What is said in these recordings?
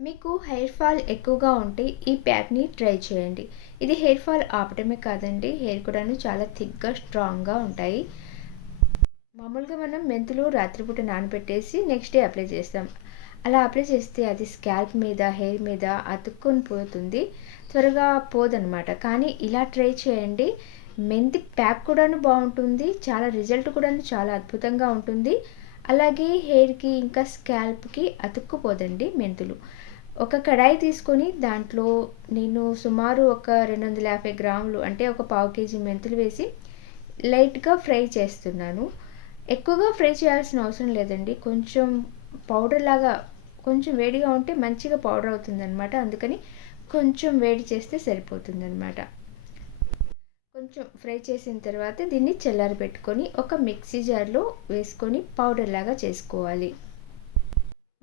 మీకు hair fall ఎక్కువగా ఉంటే ఈ ప్యాక్ని ట్రై చేయండి. ఇది హెయిర్ ఫాల్ ఆపటమే కాదండి. హెయిర్ కూడాను చాలా థిక్గా స్ట్రాంగ్గా ఉంటాయి. మామూలుగా మనం మెంతులు రాత్రిపూట నానబెట్టేసి నెక్స్ట్ డే అప్లై చేస్తాం. అలా అప్లై చేస్తే అది స్కాల్ప్ మీద హెయిర్ మీద అతుక్కొని పోతుంది. త్వరగా పోదనమాట కానీ ఇలా ట్రై చేయండి. మెంతి ప్యాక్ కూడాను బాగుంటుంది. చాలా రిజల్ట్ కూడాను చాలా అద్భుతంగా ఉంటుంది. అలాగే హెయిర్కి ఇంకా స్కాల్ప్కి అతుక్కుపోదండి మెంతులు. ఒక కడాయి తీసుకొని దాంట్లో నేను సుమారు ఒక రెండు వందల యాభై గ్రాములు అంటే ఒక పావు కేజీ మెంతులు వేసి లైట్గా ఫ్రై చేస్తున్నాను. ఎక్కువగా ఫ్రై చేయాల్సిన అవసరం లేదండి. కొంచెం పౌడర్ లాగా కొంచెం వేడిగా ఉంటే మంచిగా పౌడర్ అవుతుందన్నమాట. అందుకని కొంచెం వేడి చేస్తే సరిపోతుందన్నమాట. కొంచెం ఫ్రై చేసిన తర్వాత దీన్ని చల్లారి పెట్టుకొని ఒక మిక్సీ జార్లో వేసుకొని పౌడర్ లాగా చేసుకోవాలి.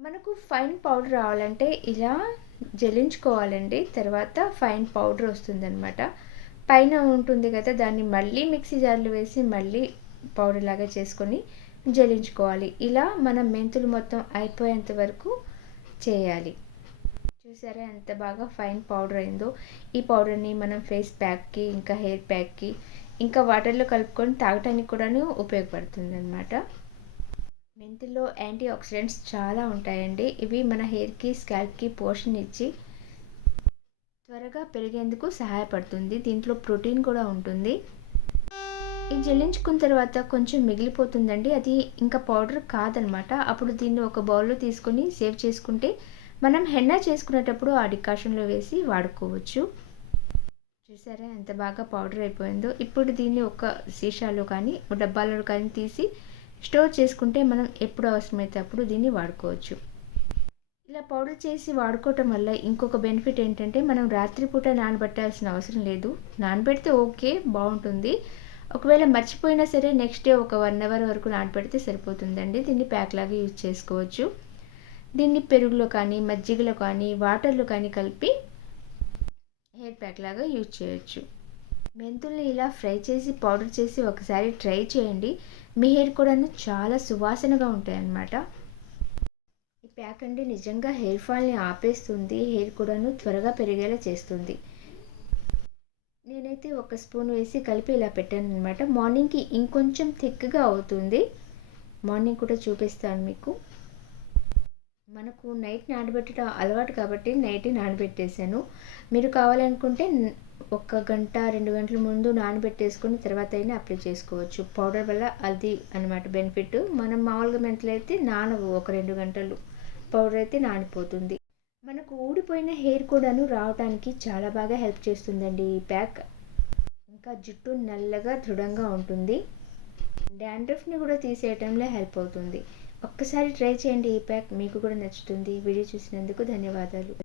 మనకు ఫైన్ పౌడర్ రావాలంటే ఇలా జల్లించుకోవాలండి. తర్వాత ఫైన్ పౌడర్ వస్తుందన్నమాట. పైన ఉంటుంది కదా దాన్ని మళ్ళీ మిక్సీ జార్లు వేసి మళ్ళీ పౌడర్ లాగా చేసుకొని జల్లించుకోవాలి. ఇలా మనం మెంతులు మొత్తం అయిపోయేంత వరకు చేయాలి. చూసారా ఎంత బాగా ఫైన్ పౌడర్ అయిందో. ఈ పౌడర్ని మనం ఫేస్ ప్యాక్కి ఇంకా హెయిర్ ప్యాక్కి ఇంకా వాటర్లో కలుపుకొని తాగటానికి కూడాను ఉపయోగపడుతుంది అనమాట వీటిల్లో యాంటీ ఆక్సిడెంట్స్ చాలా ఉంటాయండి. ఇవి మన హెయిర్కి స్కాల్ప్కి పోషణ ఇచ్చి త్వరగా పెరిగేందుకు సహాయపడుతుంది. దీంట్లో ప్రోటీన్ కూడా ఉంటుంది. ఇది జల్లించుకున్న తర్వాత కొంచెం మిగిలిపోతుందండి. అది ఇంకా పౌడర్ కాదనమాట. అప్పుడు దీన్ని ఒక బౌల్లో తీసుకొని సేవ్ చేసుకుంటే మనం హెన్నా చేసుకునేటప్పుడు ఆ డికాషన్లో వేసి వాడుకోవచ్చు. చూసారా? ఎంత బాగా పౌడర్ అయిపోయిందో. ఇప్పుడు దీన్ని ఒక సీషాలో కానీ డబ్బాలో కానీ తీసి స్టోర్ చేసుకుంటే మనం ఎప్పుడు అవసరమైతే అప్పుడు దీన్ని వాడుకోవచ్చు. ఇలా పౌడర్ చేసి వాడుకోవటం వల్ల ఇంకొక బెనిఫిట్ ఏంటంటే మనం రాత్రిపూట నానబెట్టాల్సిన అవసరం లేదు. నానబెడితే ఓకే బాగుంటుంది. ఒకవేళ మర్చిపోయినా సరే నెక్స్ట్ డే ఒక వన్ అవర్ వరకు నానబెడితే సరిపోతుందండి. దీన్ని ప్యాక్ లాగా యూజ్ చేసుకోవచ్చు. దీన్ని పెరుగులో కానీ మజ్జిగలో కానీ వాటర్లో కానీ కలిపి హెయిర్ ప్యాక్ లాగా యూజ్ చేయొచ్చు. మెంతుల్ని ఇలా ఫ్రై చేసి పౌడర్ చేసి ఒకసారి ట్రై చేయండి. మీ హెయిర్ కూడాను చాలా సువాసనగా ఉంటాయన్నమాట. ఈ ప్యాక్ అండి నిజంగా హెయిర్ ఫాల్ని ఆపేస్తుంది. హెయిర్ కూడాను త్వరగా పెరిగేలా చేస్తుంది. నేనైతే ఒక స్పూన్ వేసి కలిపి ఇలా పెట్టాను అనమాట మార్నింగ్కి ఇంకొంచెం థిక్గా అవుతుంది. మార్నింగ్ కూడా చూపిస్తాను మీకు. మనకు నైట్ నానబెట్టడం అలవాటు కాబట్టి నైట్ నానబెట్టేశాను. మీరు కావాలనుకుంటే ఒక గంట రెండు గంటల ముందు నానబెట్టేసుకుని తర్వాత అయినా అప్లై చేసుకోవచ్చు. పౌడర్ వల్ల అది అనమాట బెనిఫిట్. మనం మామూలుగా మెంతులు అయితే నానవు ఒక రెండు గంటలు పౌడర్ అయితే నానిపోతుంది. మనకు ఊడిపోయిన హెయిర్ కూడాను రావడానికి చాలా బాగా హెల్ప్ చేస్తుందండి ఈ ప్యాక్. ఇంకా జుట్టు నల్లగా దృఢంగా ఉంటుంది. డాండ్రఫ్ని కూడా తీసేయటంలో హెల్ప్ అవుతుంది. ఒక్కసారి ట్రై చేయండి ఈ ప్యాక్ మీకు కూడా నచ్చుతుంది. వీడియో చూసినందుకు ధన్యవాదాలు.